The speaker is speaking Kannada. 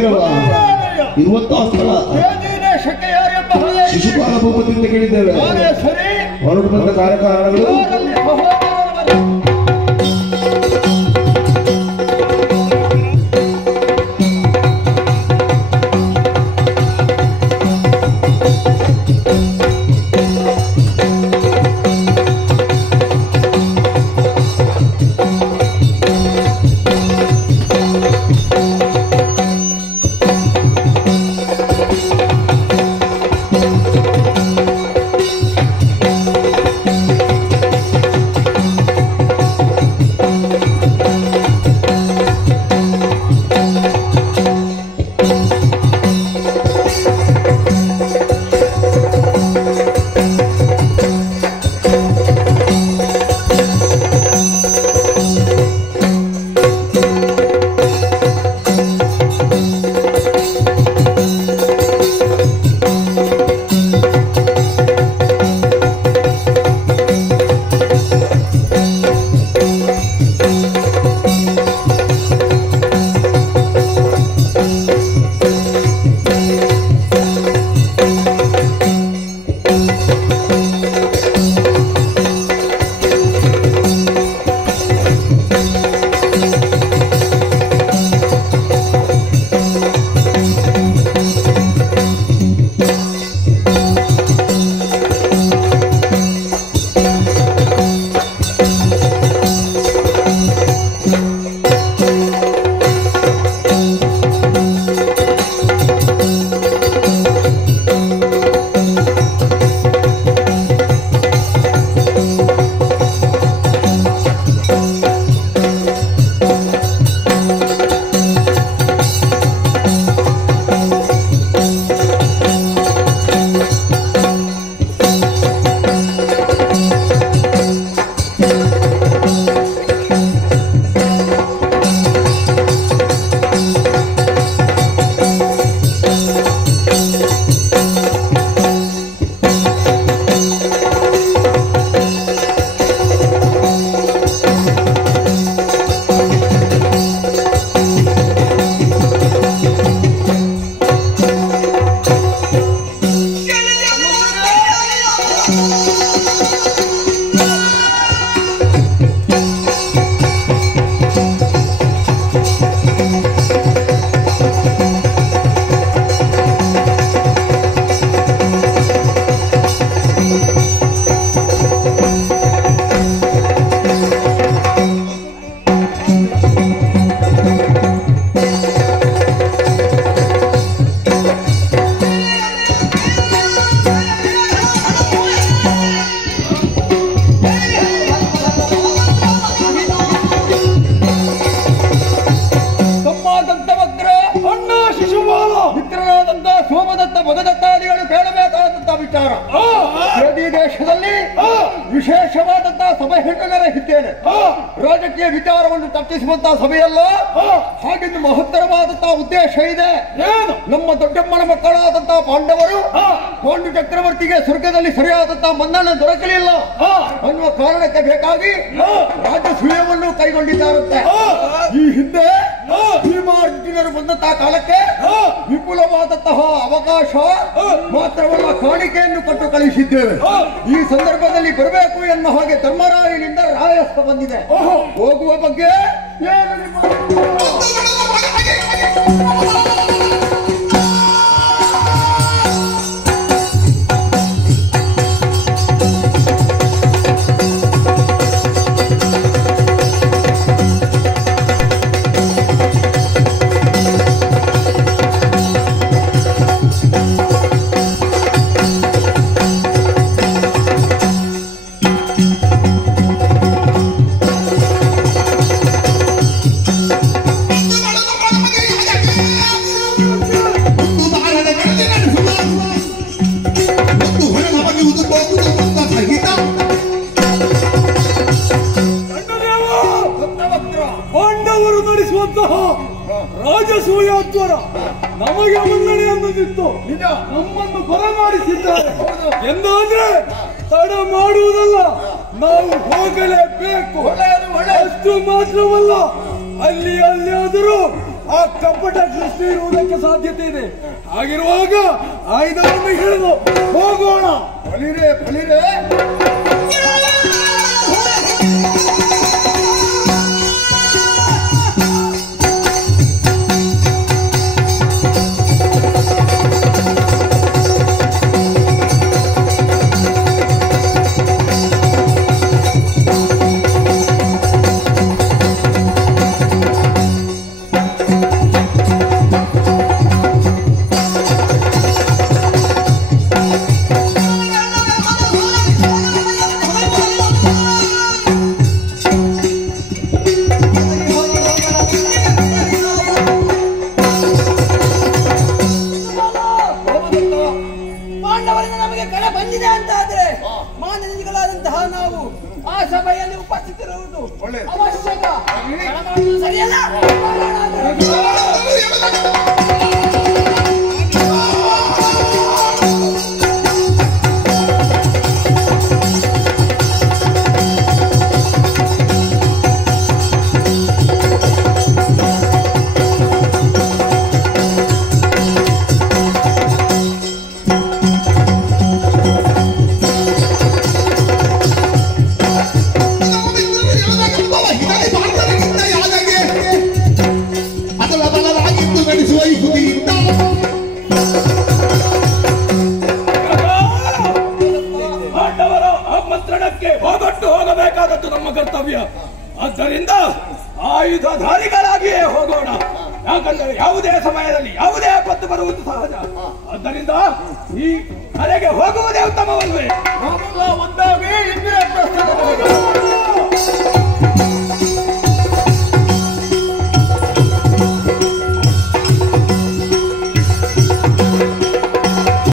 ಭೈರವ ಇರುವಂತಹ ಸ್ಥಳ ಶಿಶುಪಾಲ ಭೂಪತಿಯಿಂದ ಕೇಳಿದ್ದೇವೆ. ಹೊರಟು ಬಂದ ಕಾರ್ಯಕಾರಣಗಳು ರಾಜಕೀಯ ವಿಚಾರವನ್ನು ಚರ್ಚಿಸುವಂತಹ ಸಭೆಯಲ್ಲ. ಹಾಗೆಂದು ಮಹತ್ತರವಾದಂತಹ ಉದ್ದೇಶ ಇದೆ. ನಮ್ಮ ದೊಡ್ಡಮ್ಮನ ಮಕ್ಕಳಾದಂತಹ ಪಾಂಡವರು ಪಾಂಡು ಚಕ್ರವರ್ತಿಗೆ ಸ್ವರ್ಗದಲ್ಲಿ ಸರಿಯಾದಂತಹ ಮನ್ನಣೆ ದೊರಕಲಿಲ್ಲ ಅನ್ನುವ ಕಾರಣಕ್ಕೆ ಬೇಕಾಗಿ ರಾಜಸೂಯವನ್ನು ಕೈಗೊಂಡಿದ್ದಾರಂತೆ. ಈ ಹಿಂದೆ ಭೀಮಾರ್ಜುನರು ಬಂದಂತಹ ಕಾಲಕ್ಕೆ ವಿಪುಲವಾದಂತಹ ಅವಕಾಶ ಮಾತ್ರವಲ್ಲ ಕಾಣಿಕೆಯನ್ನು ಕೊಟ್ಟು ಕಳಿಸಿದ್ದೇವೆ. ಈ ಸಂದರ್ಭದಲ್ಲಿ ಬರಬೇಕು ಎನ್ನುವ ಹಾಗೆ ಧರ್ಮರಾಯನಿಂದ ರಾಯಸ್ಥ ಬಂದಿದೆ. ಹೋಗುವ ಬಗ್ಗೆ ಏನು ನಿಮ್ಮ ರಾಜಸೂಯಾತ್ವರ ನಮಗೆ ಮನ್ನಣೆಯನ್ನು ನಿಂತು ನಮ್ಮನ್ನು ಬರಮಾಡಿಸಿದ್ದಾರೆ ಎಂದಾದ್ರೆ ತಡ ಮಾಡುವುದಲ್ಲ, ನಾವು ಹೋಗಲೇಬೇಕು. ಅಷ್ಟು ಮಾತ್ರವಲ್ಲ, ಅಲ್ಲಿಯಾದರೂ ಆ ಕಪಟ ದೃಷ್ಟಿ ಇರುವುದಕ್ಕೆ ಸಾಧ್ಯತೆ ಇದೆ. ಹಾಗಿರುವಾಗ ಆಯುಧವನ್ನು ಹಿಡಿದು ಹೋಗೋಣ. ಫಲಿರೆ ಫಲಿರೆ. ನಾವು ಆ ಸಭೆಯಲ್ಲಿ ಉಪಸ್ಥಿತರಿರುವುದು ಅವಶ್ಯಕ. ಸರಿಯಲ್ಲ? ಹೋಗಬೇಕಾದದ್ದು ನಮ್ಮ ಕರ್ತವ್ಯ. ಆದ್ದರಿಂದ ಆಯುಧಧಾರಿಗಳಾಗಿಯೇ ಹೋಗೋಣ. ಯಾಕಂದರೆ ಯಾವುದೇ ಸಮಯದಲ್ಲಿ ಯಾವುದೇ ಆಪತ್ತು ಬರುವುದು ಸಹಜ. ಆದ್ದರಿಂದ ಈ ಕರೆಗೆ ಹೋಗುವುದೇ ಉತ್ತಮವಲ್ವೇ?